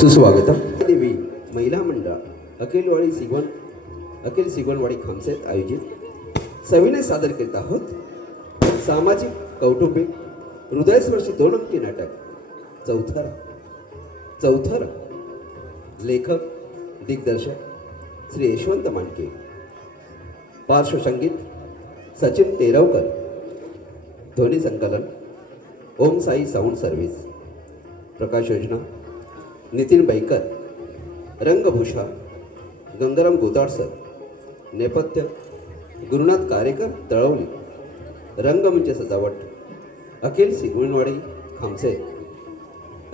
सुस्वागतम. देवी महिला मंडळ अखिल सिगवणवाडी खामसेत आयोजित सविनय सादर करीत आहोत सामाजिक कौटुंबिक हृदयस्पर्शी 2 अंकी नाटक चौथरा. लेखक दिग्दर्शक श्री यशवंत मांडके. पार्श्वसंगीत सचिन तेरवकर. ध्वनी संकलन ओम साई साऊंड सर्व्हिस. प्रकाश योजना नितीन बैकर. रंगभूषा गंगाराम गोदाड सर. नेपथ्य गुरुनाथ कारेकर तळवली. रंगमंच सजावट अखिल सिगवणवाडी खामसे.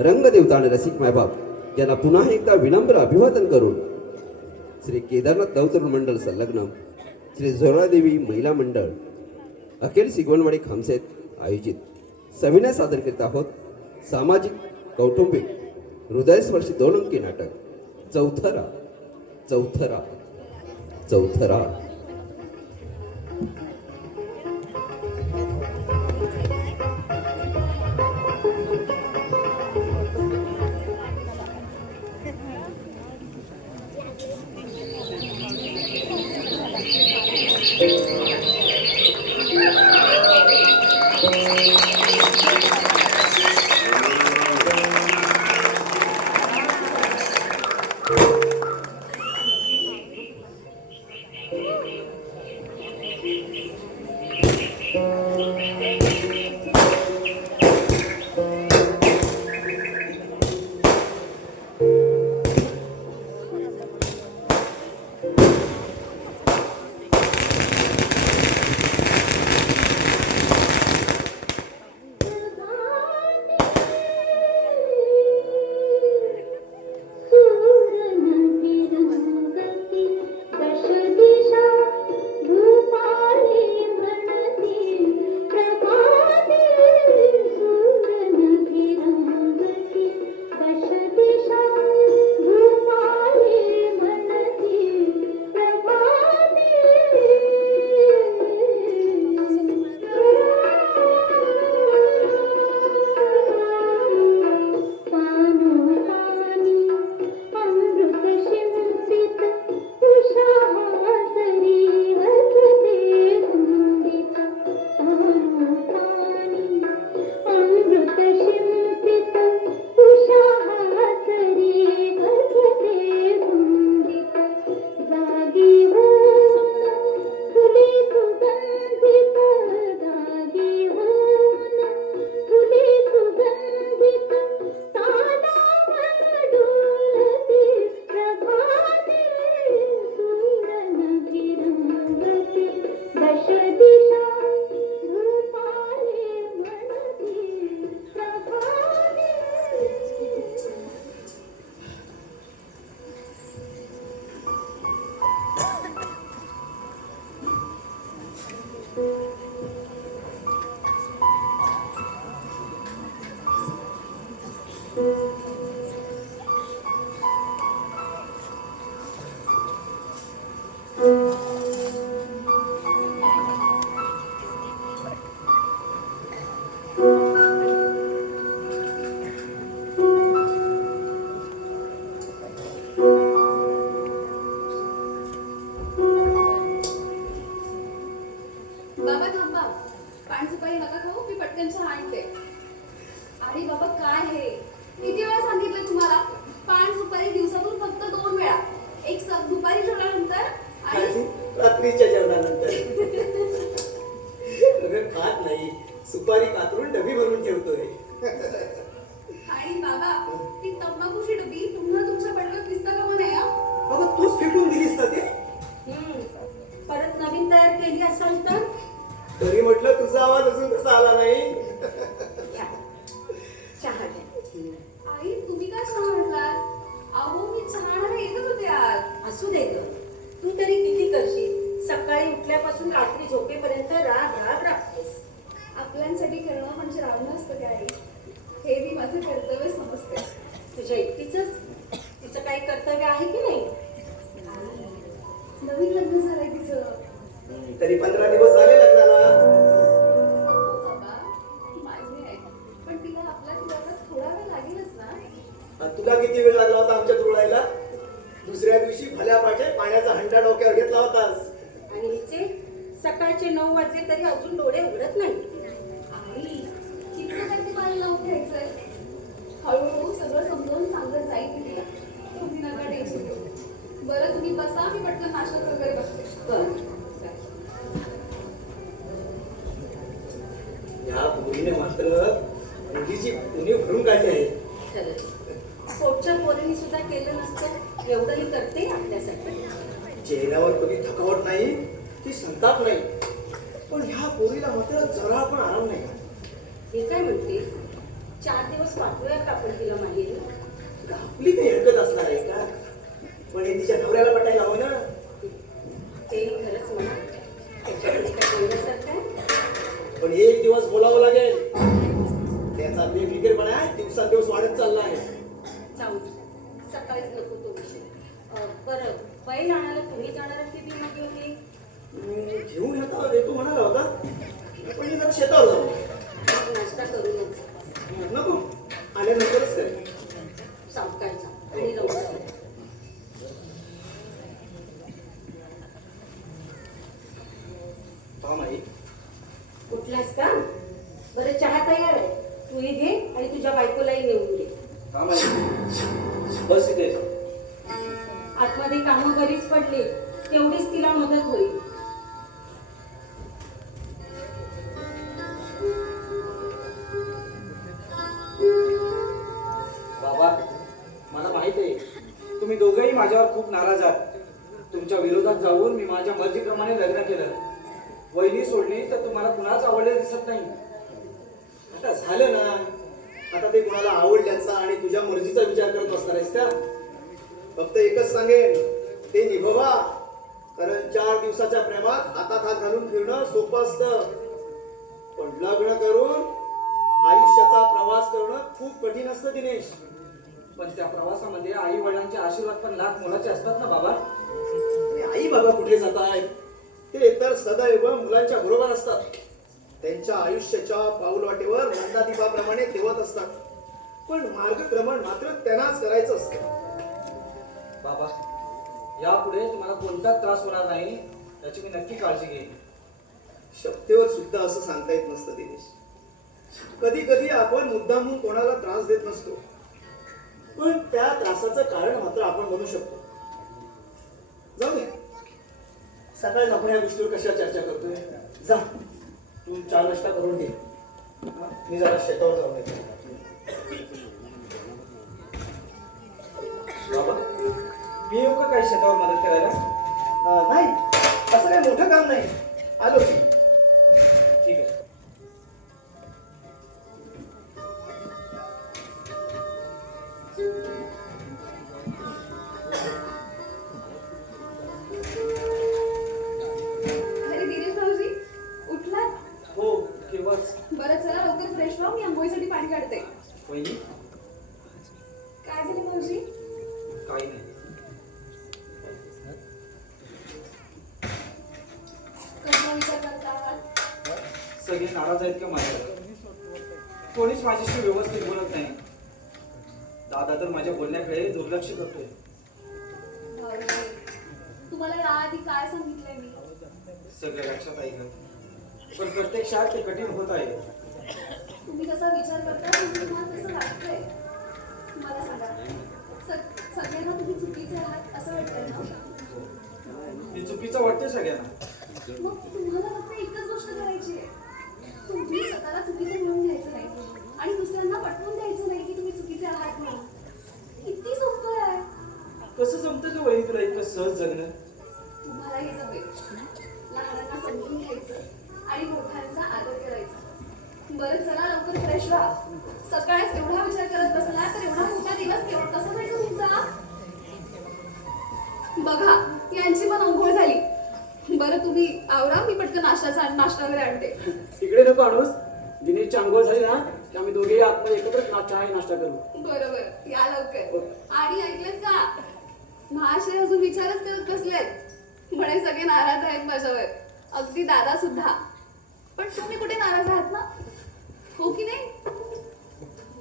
रंगदेवता आणि रसिक मायबाप यांना पुन्हा एकदा विनम्र अभिवादन करून श्री केदारनाथ नवतरुण मंडळ संलग्न श्री झोरादेवी महिला मंडळ अखिल सिगवणवाडी खामसेत आयोजित सविनय सादर करीत आहोत सामाजिक कौटुंबिक हृदयस्पर्शी 2 अंकी नाटक चौथरा. बाबा थांबा, पान सुपारी नका खाऊ, मी पटकन चहा आणते. आणि बाबा काय हे, किती वेळा सांगितलं तुम्हाला, पान सुपारी दिवसातून फक्त 2 वेळा, एक दुपारी जेवल्यानंतर आणि रात्रीच्या जेवणानंतर. अगं खात नाही, सुपारी कातरून डबी भरून ठेवतोय. आणि बाबा ती तंबाखूची डबी पुन्हा तुमच्या बडव्यात दिसता का म्हणे? अगं तूच फेकून दिलीस ना ते. परत नवीन तयार केली असाल तर तरी म्हटलं तुझा आवाज अजून कसा आला नाही. घ्या, चहा घ्या. आई तुम्ही काय चहा म्हटलात? अहो मी चहा आणायला येतच होते आज. असू दे ग, तू तरी किती करशील? सकाळी उठल्यापासून रात्री झोपेपर्यंत राग राग राबतेस. आपल्यांसाठी करणं म्हणजे रावणं असतं काय आई? हे मी माझं कर्तव्य समजते. तुझ्या एकटीच तिचं काही कर्तव्य आहे की नाही? नवीन लग्न झालंय तिचं. तरी 15 दिवस झाले लग्नाला. हो बाबा, मान्य आहे. पण तिला आपल्या जुळायला थोडा वेळ लागेलच ना. आणि तुला किती वेळ लागला होता आमच्या जुळायला? दुसऱ्या दिवशी भल्या पाठे पाण्याचा हंडा डोक्यावर घेतला होतास. आणि हिचे सकाळचे 9 वाजले तरी अजून डोळे उघडत नाही. आई चित्र काय तुम्हाला लावून घ्यायचंय? हळूहळू सगळं समजावून सांगत जाईल मी तिला. तुम्ही नका टेन्शन घेऊ. बरं तुम्ही बसा, मी पटकन नाश्ता वगैरे बसते. या पोरीने मात्र मुलीची उणी भरून काढली आहे. पोटच्या पोरीने सुद्धा केलं नसतं एवढंही करते आपल्यासाठी. चेहऱ्यावर कधी थकावट नाही, ती संताप नाही. पण ह्या पोरीला मात्र जरा पण आराम नाही. हे काय म्हणते, 4 दिवस पाठवूया का आपण तिला माहेरी? आपली काही हरकत असणार आहे का? पण हे तिच्या नवऱ्याला पटायला हवं ना. ते खरंच म्हणा, त्याच्याकडे काय बोलण्यासारखं आहे? पण एक दिवस बोलावं लागेल. त्याचा बेफिकीरपणा दिवसांदिवस वाढत चालला आहे. जाऊ दे. सकाळीच नको तो विषय. बरं, बैल आणायला तुम्ही जाणार ती बी माझी होती. घेऊन येतो म्हणाला होता, पण मी जरा शेतावर जाऊ. नाश्ता करूनच नको, आल्यानंतरच करेन. सावकायचा आणि लवकर. आई उठलास का? बरं, चहा तयार आहे, तूही घे आणि तुझ्या बायकोलाही नेऊन दे. बस इथे. आतमध्ये कामं बरीच पडली, तेवढीच तिला मदत होईल. बाबा, मला माहित आहे तुम्ही दोघेही माझ्यावर खूप नाराज आहात. तुमच्या विरोधात जाऊन मी माझ्या मर्जीप्रमाणे लग्न केलं. वहिनी सोडली तर तुम्हाला कुणाच आवडले दिसत नाही. आता झालं ना. आता ते कुणाला आवडल्याचा आणि तुझ्या मर्जीचा विचार करत असणार आहेस का? फक्त एकच सांगेन, ते निभवा. कारण 4 दिवसाच्या प्रेमात हातात हात घालून फिरणं सोपं असतं, पण लग्न करून आयुष्याचा प्रवास करणं खूप कठीण असतं दिनेश. पण त्या प्रवासामध्ये आई वडिलांचे आशीर्वाद पण लाख मोलाचे असतात ना बाबा. आई बाबा कुठे जात आहेत? ते तर सदैव मुलांच्या बरोबर असतात. त्यांच्या आयुष्याच्या पाऊलवाटेवर नंदादीपाप्रमाणे ठेवत असतात. पण मार्गक्रमण मात्र त्यांनाच करायचं असतं. बाबा, यापुढे तुम्हाला कोणताच त्रास होणार नाही याची मी नक्की काळजी घेईन. शक्तीवर सुद्धा असं सांगता येत नसतं दिनेश. कधी कधी आपण मुद्दामून कोणाला त्रास देत नसतो, पण त्या त्रासाचं कारण मात्र आपण बनू शकतो. जाऊ दे, सकाळी आपण या गोष्टीवर कशा चर्चा करतोय. जा, तू चहा नाश्ता करून घे. मी जरा शेतावर जाऊन येतो. बाबा, मी येऊ का काही शेतावर मदत करायला? नाही, असं काही मोठं काम नाही. आलो की. ठीक आहे. अरे दिनेश भाऊजी, उठलात? हो, केव्हाच. बरं चला लवकर फ्रेश व्हा, मी आंघोळीसाठी पाणी काढते. वहिनी, काय झालं भाऊजी? काही नाही. कसला विचार करता? सगळे नाराज आहेत का माझ्यावर? कोणीच माझ्याशी व्यवस्थित बोलत नाही. दादा तर माझ्या बोलण्याकडे दुर्लक्ष करतोय. तुम्हाला याआधी काय सांगितलंय मी? सगळं लक्षात आहे का? पण प्रत्यक्षात ते कठीण होत आहे. तुम्ही कसा विचार करता तुम्हाला तसं वाटतंय. मला सांगा, सगळ्यांना तुम्ही चुकीचे आहात असं वाटतंय ना? हे चुकीचं वाटते सगळ्यांना. मग तुम्हाला फक्त एकच गोष्ट करायची आहे. तुम्ही स्वतःला चुकीचं म्हणून घ्यायचं नाही आणि दुसऱ्यांना पटवून द्यायचं नाही की तुम्ही चुकीचे आहात म्हणून. किती सोपं आहे. कसं जमतं का वहिनी तुला इतकं सहज जगणं? तुम्हाला हे जमेल. लहानांना समजून घ्यायचं आणि मोठ्यांचा आदर करायचा. बरं चला लवकर फ्रेश व्हा. सकाळीच एवढा विचार करत बसला तर एवढा मोठा दिवस केवळ कसा जायचा तुमचा? बघा, यांची पण अंघोळ झाली. बरं तुम्ही आवरा, मी पटकन नाश्ता वगैरे आणते. तिकडे नको आणूस. दिनेशची अंघोळ झाली ना की आम्ही दोघेही आतमध्ये एकत्र चहा नाश्ता करू. बरोबर, या लवकर. आणि ऐकलं का, महाशय अजून विचारच करत बसलेत. म्हणे सगळे नाराज आहेत माझ्यावर, अगदी दादा सुद्धा. पण तुम्ही कुठे नाराज आहात ना? हो की नाही?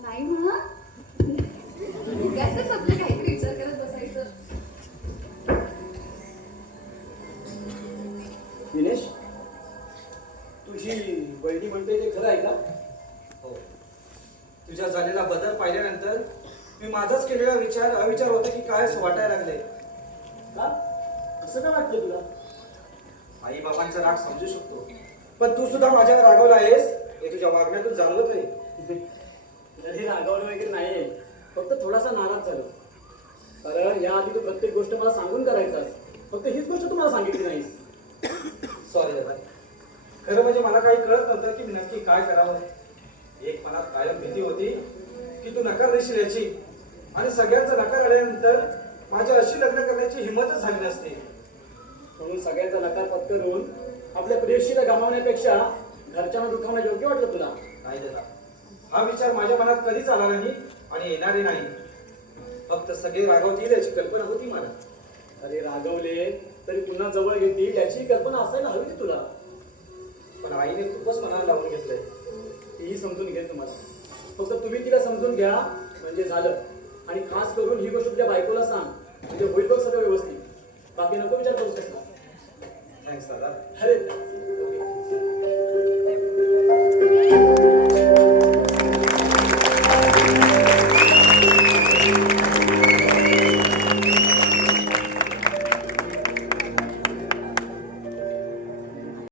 नाही म्हणा. उगाचच आपलं काहीतरी विचार करत बसायचं. दिनेश, तुझी बहिणी म्हणते ते खरं आहे का? हो. तुझ्या झालेला बदल पाहिल्यानंतर मी माझाच केलेला विचार अविचार होता की काय असं वाटायला लागले. का असं काय वाटतं तुला? आई बाबांचा राग समजू शकतो, पण तू सुद्धा माझ्यावर रागवला आहेस हे तुझ्या वागण्यातून जाणवत आहे. कधी रागावलं वगैरे नाहीये, फक्त थोडासा नाराज झालो. कारण याआधी तू प्रत्येक गोष्ट मला सांगून करायचास, फक्त हीच गोष्ट तू मला सांगितली नाहीस. सॉरी दादा. खरं म्हणजे मला काही कळत नव्हतं की मी नक्की काय करावं. एक मनात कायम भीती होती की तू नकार देशील याची, आणि सगळ्यांचा नकार आल्यानंतर माझ्या अशी लग्न करण्याची हिंमतच झाली नसते. म्हणून सगळ्यांचा नकार पत्करून आपल्या प्रेयसीला गमावण्यापेक्षा घरच्यांना दुखावणं योग्य वाटलं तुला? नाही दादा, हा विचार माझ्या मनात कधीच आला नाही आणि येणारे नाही. फक्त सगळे रागवतील याची कल्पना होती मला. अरे रागवले तरी पुन्हा जवळ घेतील याची कल्पना असायला हवी ती तुला. पण आईने खूपच मनाला लावून घेतलंय. तीही समजून घेत तुम्हाला. फक्त तुम्ही तिला समजून घ्या म्हणजे झालं. आणि खास करून ही गोष्ट तुझ्या बायकोला सांग, म्हणजे होईल बघ सगळं व्यवस्थित. बाकी नको विचार करूच कसला. थँक्स दादा. अरे